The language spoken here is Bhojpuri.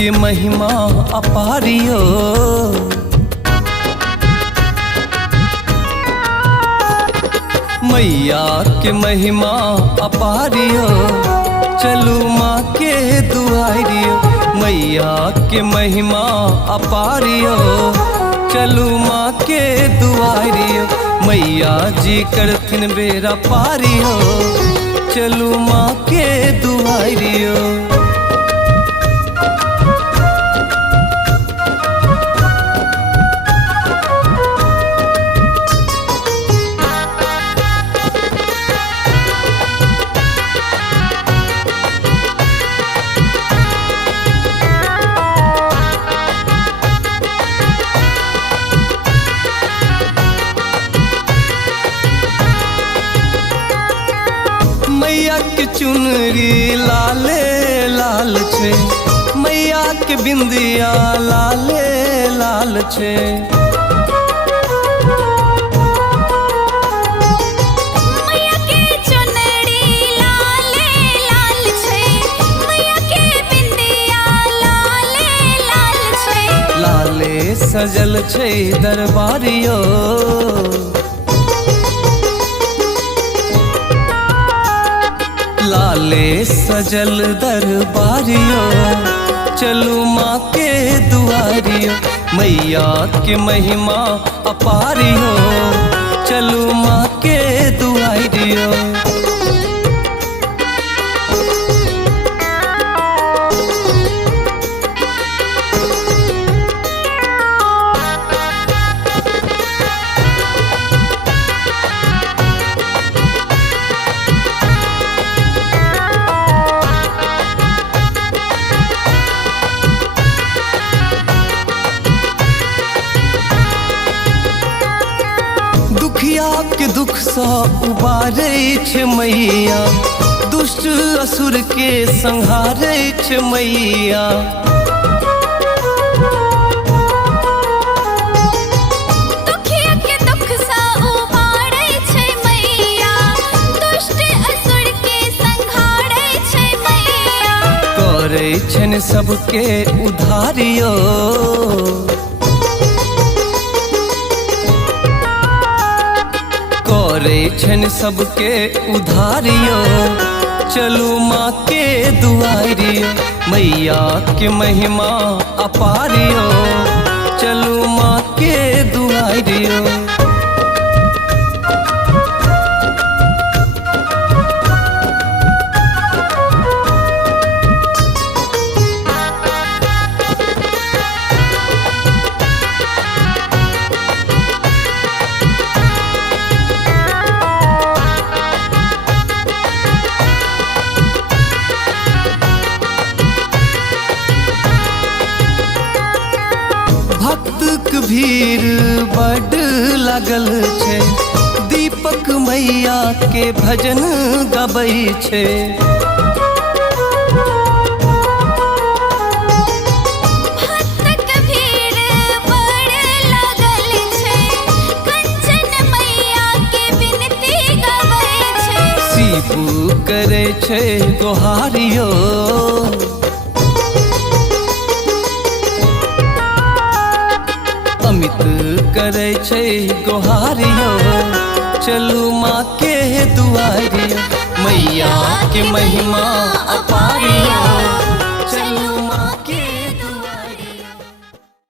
की महिमा अपारियो। मैया की महिमा अपारियो, चलू माँ के दुआरियो। मैया की महिमा अपारियो, चलू माँ के दुआरियो। मैया जी करथिन बेरा पारियो, चलू माँ के दुआरियो। मैया के चुनरी लाले लाल छे, मैया के बिंदिया लाले लाल छे। मैया के चुनरी लाले लाल छे, मैया के बिंदिया लाले लाल छे। लाले सजल छे दरबारियो, लाले सजल दरबारियो। चलू माँ के दुआरियो, मैया के महिमा अपारियो। चलू माँ के दुआरियो। दुखिया के दुख सा उबारै छे मैया, दुष्ट असुर के संहारै छे मैया। दुखिया के दुख सा उबारै छे मैया, दुष्ट असुर के संहारै छे मैया। करै छन सबके उधारियो, करे छन सबके उधारियो। चलू माँ के दुआरियो, मैया के महिमा अपारियो। चलू माँ के दुआरियो। भक्तक भीड़ बड़ लागल छे, दीपक मैया के भजन गबै छे। भक्तक भीड़ बड़ लागल छे, कंचन मैया के बिनती गबै छे। शिबू करे छे गोहारियो, अमित करे छे गोहारियो। चलू माँ के दुआरियो, मैया के महिमा अपारियो। चलू